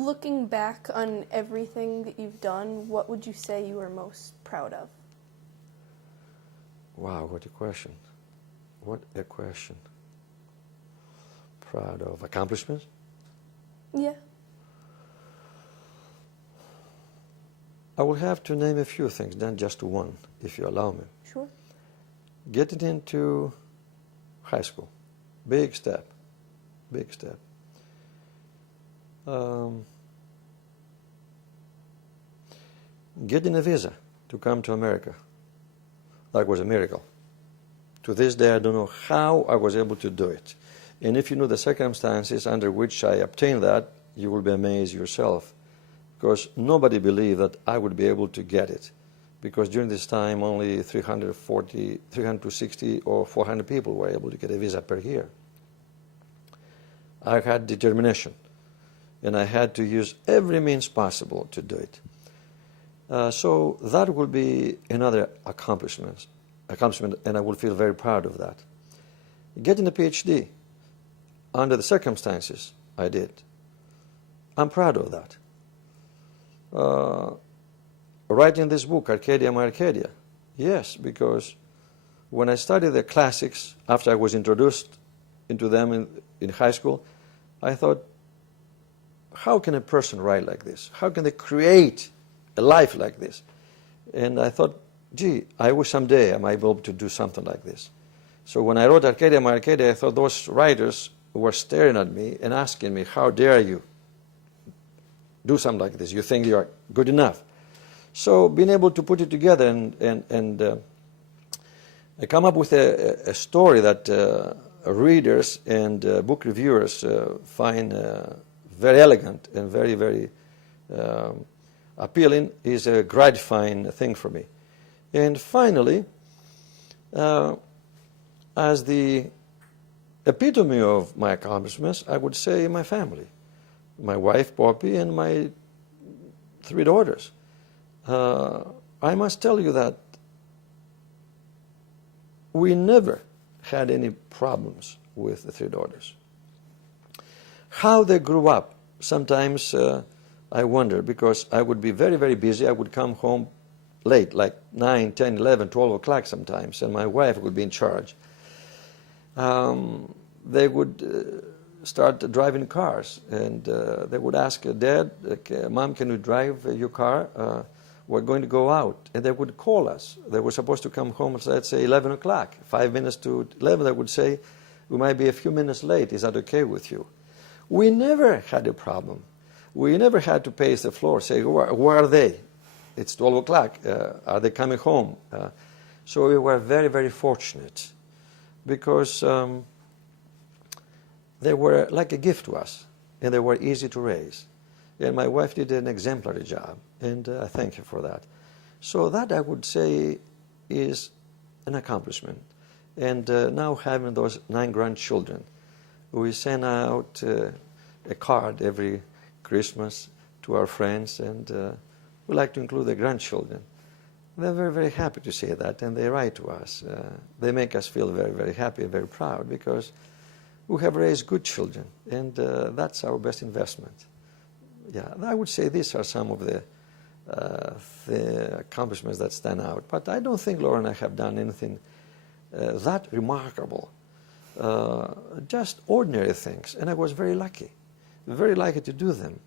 Looking back on everything that you've done, what would you say you are most proud of? Wow, what a question. What a question. Proud of accomplishments? Yeah. I will have to name a few things, not just one, if you allow me. Sure. Getting into high school, big step, big step. Getting a visa to come to America, that was a miracle. To this day, I don't know how I was able to do it. And if you know the circumstances under which I obtained that, you will be amazed yourself. Because nobody believed that I would be able to get it. Because during this time, only 360 or 400 people were able to get a visa per year. I had determination. And I had to use every means possible to do it. So that will be another accomplishment, and I will feel very proud of that. Getting a PhD, under the circumstances I did, I'm proud of that. Writing this book, Arcadia, My Arcadia, yes, because when I studied the classics, after I was introduced into them in high school, I thought, how can a person write like this? How can they create a life like this? And I thought, gee, I wish someday I might be able to do something like this. So when I wrote Arcadia, My Arcadia, I thought those writers were staring at me and asking me, how dare you do something like this? You think you are good enough? So being able to put it together and I come up with a story that readers and book reviewers find very elegant and very, very appealing is a gratifying thing for me. And finally, as the epitome of my accomplishments, I would say my family. My wife, Poppy, and my 3 daughters. I must tell you that we never had any problems with the 3 daughters. How they grew up, sometimes I wonder, because I would be very, very busy. I would come home late, like 9, 10, 11, 12 o'clock sometimes, and my wife would be in charge. They would start driving cars, and they would ask, Dad, Mom, can you drive your car? We're going to go out. And they would call us. They were supposed to come home, let's say, 11 o'clock. 5 minutes to 11, they would say, we might be a few minutes late. Is that okay with you? We never had a problem. We never had to pace the floor, say, where are they? It's 12 o'clock. Are they coming home? So we were very, very fortunate because they were like a gift to us, and they were easy to raise. And my wife did an exemplary job, and I thank her for that. So that, I would say, is an accomplishment. And now having those 9 grandchildren, we send out a card every Christmas to our friends, and we like to include the grandchildren. They're very, very happy to see that, and they write to us. They make us feel very, very happy and very proud because we have raised good children, and that's our best investment. Yeah, I would say these are some of the accomplishments that stand out. But I don't think Laura and I have done anything that remarkable. Just ordinary things, and I was very lucky to do them.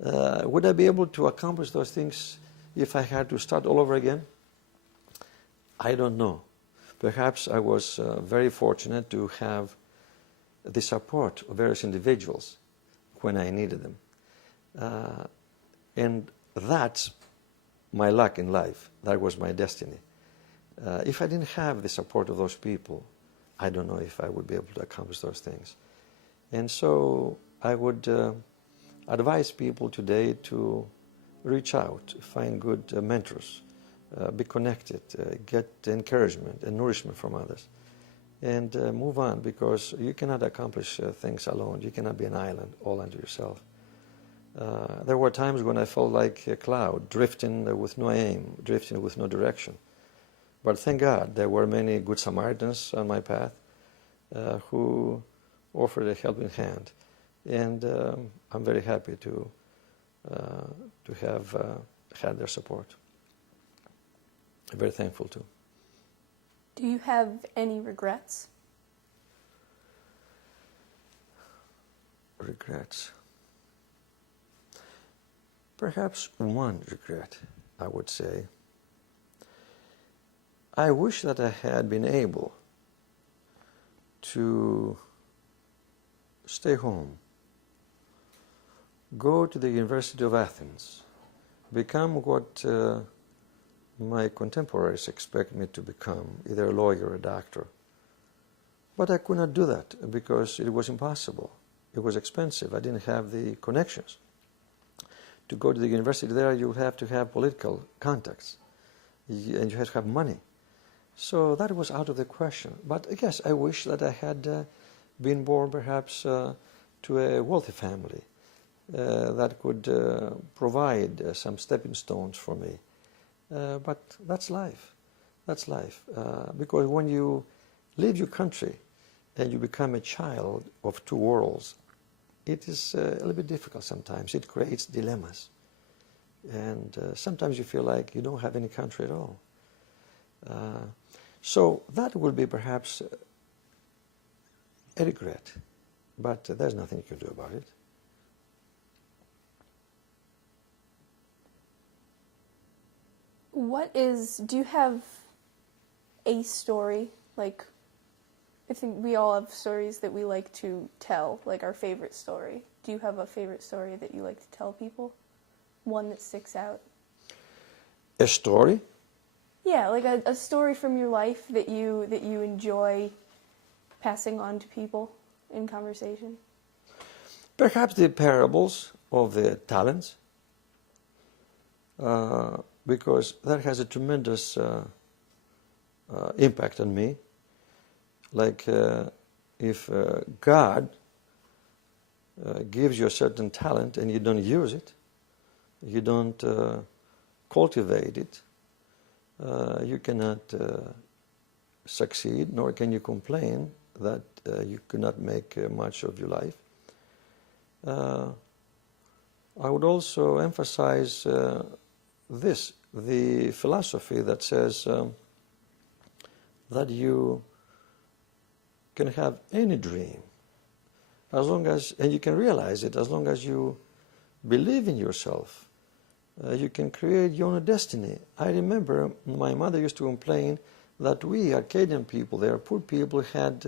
Would I be able to accomplish those things if I had to start all over again? I don't know. Perhaps I was very fortunate to have the support of various individuals when I needed them. And that's my luck in life. That was my destiny. If I didn't have the support of those people, I don't know if I would be able to accomplish those things. And so I would advise people today to reach out, find good mentors, be connected, get encouragement and nourishment from others, and move on, because you cannot accomplish things alone. You cannot be an island all unto yourself. There were times when I felt like a cloud, drifting with no aim, drifting with no direction. But thank God there were many good Samaritans on my path who offered a helping hand. And I'm very happy to to have had their support. I'm very thankful too. Do you have any regrets? Regrets. Perhaps one regret, I would say. I wish that I had been able to stay home, go to the University of Athens, become what my contemporaries expect me to become, either a lawyer or a doctor. But I could not do that because it was impossible. It was expensive. I didn't have the connections. To go to the university there, you have to have political contacts, and you have to have money. So that was out of the question. But yes, I wish that I had been born perhaps to a wealthy family that could provide some stepping stones for me. But that's life. That's life. Because when you leave your country and you become a child of two worlds, it is a little bit difficult sometimes. It creates dilemmas. And sometimes you feel like you don't have any country at all. So that will be perhaps a regret. But there's nothing you can do about it. Do you have a story? Like, I think we all have stories that we like to tell, like our favorite story. Do you have a favorite story that you like to tell people? One that sticks out? A story? Yeah, like a story from your life that you enjoy passing on to people in conversation. Perhaps the parables of the talents, because that has a tremendous impact on me. Like if God gives you a certain talent and you don't use it, you don't cultivate it, you cannot succeed, nor can you complain that you cannot make much of your life. I would also emphasize the philosophy that says that you can have any dream as long as, and you can realize it as long as you believe in yourself. You can create your own destiny. I remember my mother used to complain that we Arcadian people, they are poor people, had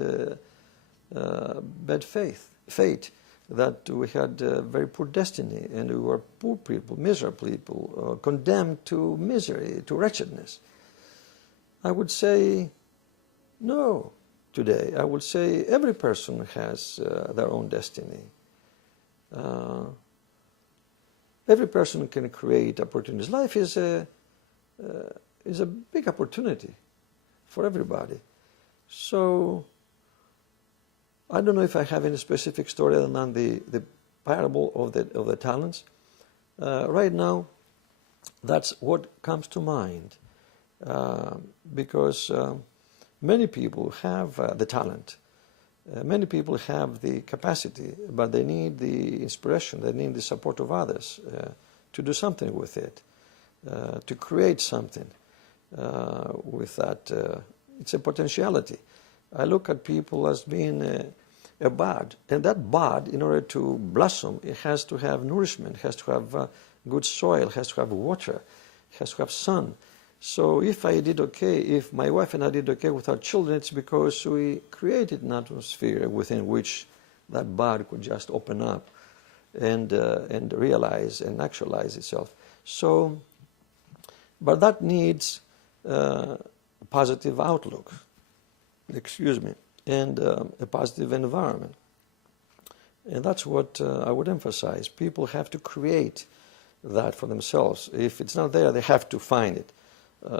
bad fate, that we had very poor destiny, and we were poor people, miserable people, condemned to misery, to wretchedness. I would say no today. I would say every person has their own destiny. Every person can create opportunities. Life is a big opportunity for everybody. So I don't know if I have any specific story other than the parable of the talents. Right now, that's what comes to mind, because many people have the talent. Many people have the capacity, but they need the inspiration, they need the support of others to do something with it, to create something with that. It's a potentiality. I look at people as being a bud, and that bud, in order to blossom, it has to have nourishment, it has to have good soil, it has to have water, it has to have sun. So if I did okay, if my wife and I did okay with our children, it's because we created an atmosphere within which that bud could just open up and realize and actualize itself. So, but that needs a positive outlook, and a positive environment. And that's what I would emphasize. People have to create that for themselves. If it's not there, they have to find it.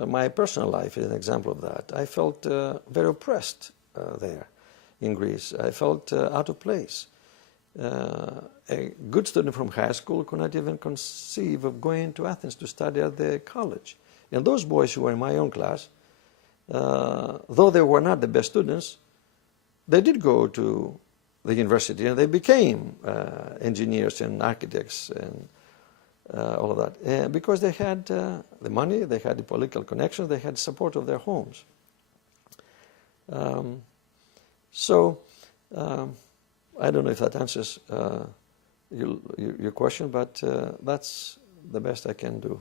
My personal life is an example of that. I felt very oppressed there in Greece. I felt out of place. A good student from high school could not even conceive of going to Athens to study at the college. And those boys who were in my own class, though they were not the best students, they did go to the university and they became engineers and architects. all of that. Because they had the money, they had the political connections, they had support of their homes. So I don't know if that answers your question, but that's the best I can do.